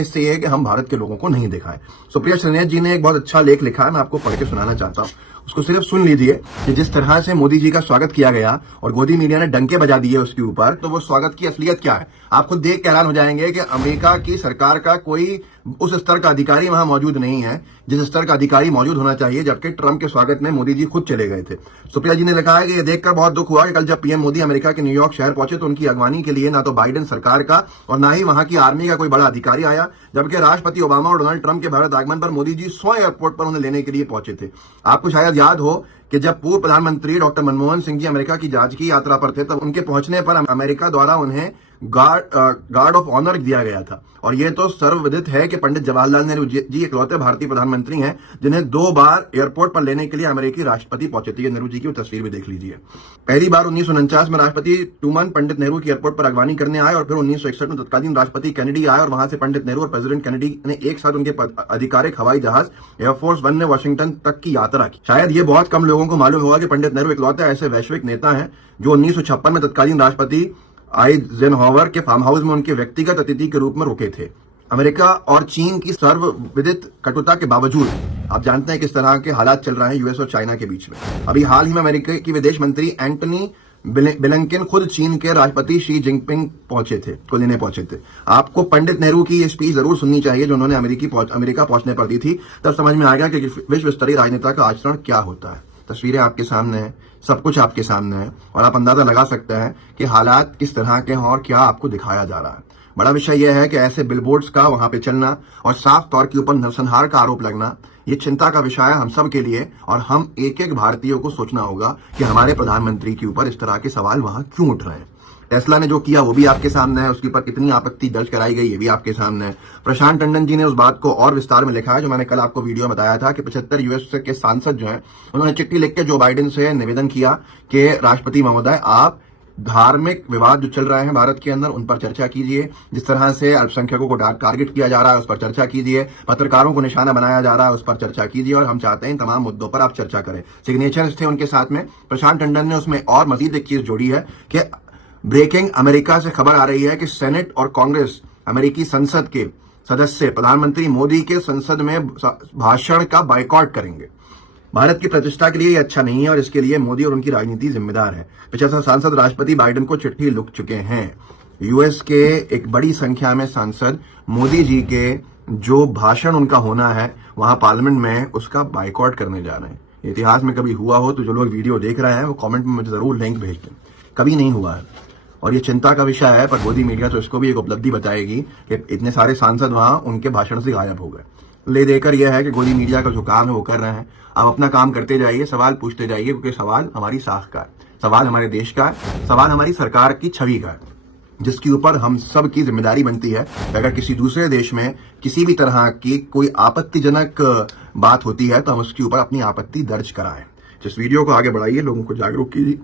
इससे ये है कि हम भारत के लोगों को नहीं दिखाएं। सुप्रिया श्रीनेश जी ने एक बहुत अच्छा लेख लिखा है, मैं आपको पढ़ के सुनाना चाहता हूँ। उसको सिर्फ सुन लीजिए कि जिस तरह से मोदी जी का स्वागत किया गया और गोदी मीडिया ने डंके बजा दिए उसके ऊपर, तो वो स्वागत की असलियत क्या है आप खुद देख के हैरान हो जाएंगे कि अमेरिका की सरकार का कोई उस स्तर का अधिकारी वहां मौजूद नहीं है जिस स्तर का अधिकारी मौजूद होना चाहिए, जबकि ट्रंप के स्वागत में मोदी जी खुद चले गए थे। सुप्रिया जी ने लिखा है कि यह देखकर बहुत दुख हुआ कि कल जब पीएम मोदी अमेरिका के न्यूयॉर्क शहर पहुंचे तो उनकी अगवानी के लिए ना तो बाइडेन सरकार का और ना ही वहां की आर्मी का कोई बड़ा अधिकारी आया, जबकि राष्ट्रपति ओबामा और डोनाल्ड ट्रंप के भारत आगमन पर मोदी जी स्वयं एयरपोर्ट पर उन्हें लेने के लिए पहुंचे थे। आपको शायद याद हो कि जब पूर्व प्रधानमंत्री डॉक्टर मनमोहन सिंह जी अमेरिका की जांच की यात्रा पर थे, तब उनके पहुंचने पर अमेरिका द्वारा उन्हें गार्ड ऑफ ऑनर दिया गया था। और यह तो सर्वविदित है कि पंडित जवाहरलाल नेहरू जी इकलौते भारतीय प्रधानमंत्री हैं जिन्हें 2 बार एयरपोर्ट पर लेने के लिए अमेरिकी राष्ट्रपति पहुंचे थे। नेहरू जी की तस्वीर भी देख लीजिए। पहली बार 1949 में राष्ट्रपति ट्रूमन पंडित नेहरू की एयरपोर्ट पर अगवानी करने आए और फिर 1961 में तत्कालीन राष्ट्रपति कैनेडी आए और वहां से पंडित नेहरू और प्रेसिडेंट कैनेडी ने एक साथ उनके आधिकारिक हवाई जहाज एयरफोर्स 1 ने वाशिंगटन तक की यात्रा की। शायद ये बहुत कम लोगों को मालूम होगा कि पंडित नेहरू इकलौते ऐसे वैश्विक नेता हैं जो 1956 में तत्कालीन राष्ट्रपति आइजनहोवर के फार्म हाउस में उनके व्यक्तिगत अतिथि के रूप में रुके थे। अमेरिका और चीन की सर्वविदित कटुता के बावजूद आप जानते हैं किस तरह के हालात चल रहे हैं यूएस और चाइना के बीच में। अभी हाल ही में अमेरिका की विदेश मंत्री एंटनी ब्लिंकन खुद चीन के राष्ट्रपति शी जिनपिंग को लेने पहुंचे थे। आपको पंडित नेहरू की ये स्पीच जरूर सुननी चाहिए जो उन्होंने अमेरिका पहुंचने पर दी थी। तब समझ में आ गया कि विश्व स्तरीय राजनेता का आचरण क्या होता है। तस्वीरें आपके सामने हैं, सब कुछ आपके सामने है और आप अंदाजा लगा सकते हैं कि हालात किस तरह के हैं और क्या आपको दिखाया जा रहा है। बड़ा विषय यह है कि ऐसे बिलबोर्ड्स का वहां पे चलना और साफ तौर के ऊपर नरसंहार का आरोप लगना, ये चिंता का विषय है हम सब के लिए। और हम एक एक भारतीयों को सोचना होगा कि हमारे प्रधानमंत्री के ऊपर इस तरह के सवाल वहां क्यों उठ रहे हैं। टेस्ला ने जो किया वो भी आपके सामने है, उसके ऊपर कितनी आपत्ति दर्ज कराई गई ये भी आपके सामने है। प्रशांत टंडन जी ने उस बात को और विस्तार में लिखा है जो मैंने कल आपको वीडियो में बताया था कि 75 यूएस के सांसद जो हैं उन्होंने चिट्ठी लिख के जो बाइडेन से निवेदन किया कि राष्ट्रपति महोदय आप धार्मिक विवाद जो चल रहे हैं भारत के अंदर उन पर चर्चा कीजिए, जिस तरह से अल्पसंख्यकों को टारगेट किया जा रहा है उस पर चर्चा कीजिए, पत्रकारों को निशाना बनाया जा रहा है उस पर चर्चा कीजिए और हम चाहते हैं इन तमाम मुद्दों पर आप चर्चा करें। सिग्नेचर्स थे उनके साथ में। प्रशांत टंडन ने उसमें और मजीद एक चीज जोड़ी है कि ब्रेकिंग अमेरिका से खबर आ रही है कि सेनेट और कांग्रेस अमेरिकी संसद के सदस्य प्रधानमंत्री मोदी के संसद में भाषण का बाइकआउट करेंगे। भारत की प्रतिष्ठा के लिए ये अच्छा नहीं है और इसके लिए मोदी और उनकी राजनीति जिम्मेदार है। 75 सांसद राष्ट्रपति बाइडेन को चिट्ठी लिख चुके हैं। यूएस के एक बड़ी संख्या में सांसद मोदी जी के जो भाषण उनका होना है वहां पार्लियामेंट में उसका बाइकआउट करने जा रहे हैं। इतिहास में कभी हुआ हो तो जो लोग वीडियो देख रहे हैं वो कमेंट में मुझे जरूर लिंक भेज दें। कभी नहीं हुआ है और ये चिंता का विषय है, पर गोदी मीडिया तो इसको भी एक उपलब्धि बताएगी कि इतने सारे सांसद वहां उनके भाषण से गायब हो गए। ले देकर यह है कि गोदी मीडिया का जो काम है वो कर रहे हैं। आप अपना काम करते जाइए, सवाल पूछते जाइए, क्योंकि सवाल हमारी साख का है, सवाल हमारे देश का है, सवाल हमारी सरकार की छवि का है, जिसके ऊपर हम सब की जिम्मेदारी बनती है। अगर किसी दूसरे देश में किसी भी तरह की कोई आपत्तिजनक बात होती है तो हम उसके ऊपर अपनी आपत्ति दर्ज कराएं। जिस वीडियो को आगे बढ़ाइए, लोगों को जागरूक कीजिए।